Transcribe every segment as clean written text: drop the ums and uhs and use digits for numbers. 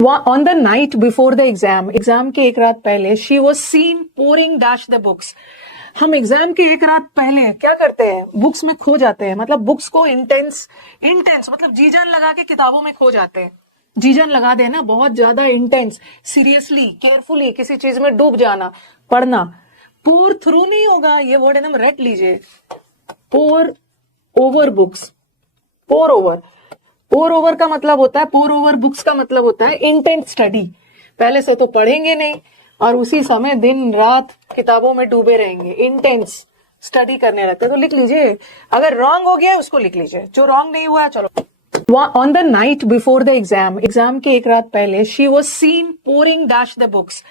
On the night before the exam के एक रात पहले she was seen pouring dash the books. हम एग्जाम के एक रात पहले क्या करते हैं, बुक्स में खो जाते हैं, मतलब बुक्स को इंटेंस मतलब जी जान लगा के किताबों में खो जाते हैं. जी जान लगा देना, बहुत ज्यादा इंटेंस, सीरियसली, केयरफुली किसी चीज में डूब जाना, पढ़ना. पोर थ्रू नहीं होगा, ये वर्ड एकदम रट लीजिए. पोर ओवर बुक्स, पोर ओवर. पोर ओवर का मतलब होता है, पोर ओवर बुक्स का मतलब होता है इंटेंस स्टडी. पहले से तो पढ़ेंगे नहीं और उसी समय दिन रात किताबों में डूबे रहेंगे, इंटेंस स्टडी करने रहते हैं. तो लिख लीजिए, अगर रॉन्ग हो गया है उसको लिख लीजिए, जो रॉन्ग नहीं हुआ है चलो. On the night before the exam के एक रात पहले she was seen pouring dash the books.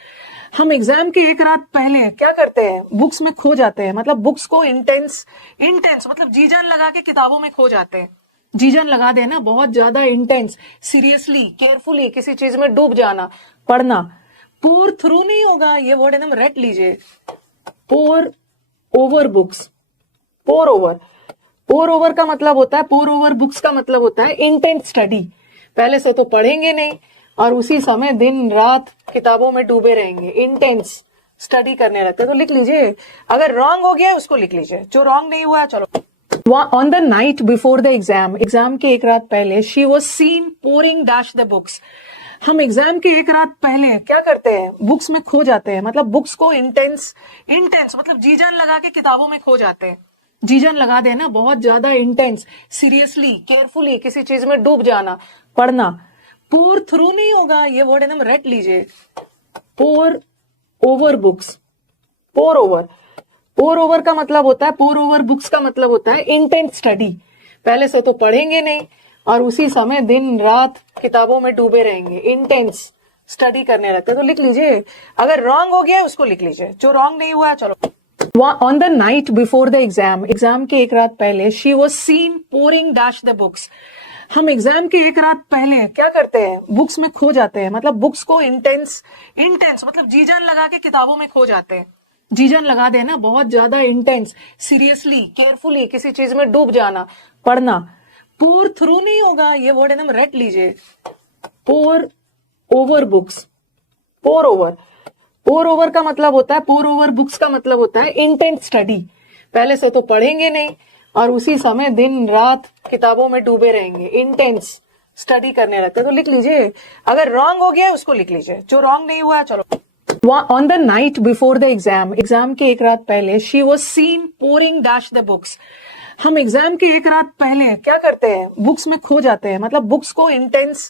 हम एग्जाम के एक रात पहले क्या करते हैं, बुक्स में खो जाते हैं, मतलब बुक्स को इंटेंस मतलब जी जान लगा के किताबों में खो जाते हैं. जी जान लगा देना, बहुत ज्यादा इंटेंस, सीरियसली, केयरफुली किसी चीज में डूब जाना, पढ़ना. पोर थ्रू नहीं होगा, ये वर्ड एकदम रट लीजिए. पोर ओवर बुक्स, पोर ओवर. पोर ओवर का मतलब होता है, पोर ओवर बुक्स का मतलब होता है इंटेंस स्टडी. पहले से तो पढ़ेंगे नहीं और उसी समय दिन रात किताबों में डूबे रहेंगे, इंटेंस स्टडी करने रहते हैं. तो लिख लीजिए, अगर रॉन्ग हो गया है उसको लिख लीजिए, जो रॉन्ग नहीं हुआ है चलो. On the night before the exam के एक रात पहले she was seen pouring dash the books. हम एग्जाम के एक रात पहले क्या करते हैं, बुक्स में खो जाते हैं, मतलब बुक्स को इंटेंस मतलब जी जान लगा के किताबों में खो जाते हैं. जी जान लगा देना, बहुत ज्यादा इंटेंस, सीरियसली, केयरफुली किसी चीज में डूब जाना, पढ़ना. पोर थ्रू नहीं होगा, ये वर्ड एकदम रट लीजिए. पोर ओवर बुक्स, पोर ओवर. पोर ओवर का मतलब होता है, पोर ओवर बुक्स का मतलब होता है इंटेंस स्टडी. पहले से तो पढ़ेंगे नहीं और उसी समय दिन रात किताबों में डूबे रहेंगे, इंटेंस स्टडी करने रहते हैं. तो लिख लीजिए, अगर रॉन्ग हो गया है उसको लिख लीजिए, जो रॉन्ग नहीं हुआ है चलो. On the night before the exam के एक रात पहले she was seen pouring dash the books. हम एग्जाम के एक रात पहले क्या करते हैं, बुक्स में खो जाते हैं, मतलब बुक्स को इंटेंस मतलब जी जान लगा के किताबों में खो जाते हैं. जी जान लगा देना, बहुत ज्यादा इंटेंस, सीरियसली, केयरफुली किसी चीज में डूब जाना, पढ़ना. पोर थ्रू नहीं होगा, ये वर्ड एकदम रट लीजिए. पोर ओवर बुक्स, पोर ओवर. पोर ओवर का मतलब होता है, पोर ओवर बुक्स का मतलब होता है इंटेंस स्टडी. पहले से तो पढ़ेंगे नहीं और उसी समय दिन रात किताबों में डूबे रहेंगे, इंटेंस स्टडी करने रहते हैं. तो लिख लीजिए, अगर रॉन्ग हो गया है उसको लिख लीजिए, जो रॉन्ग नहीं हुआ है चलो. On the night before the exam के एक रात पहले she was seen pouring dash the books. हम एग्जाम के एक रात पहले क्या करते हैं, बुक्स में खो जाते हैं, मतलब बुक्स को इंटेंस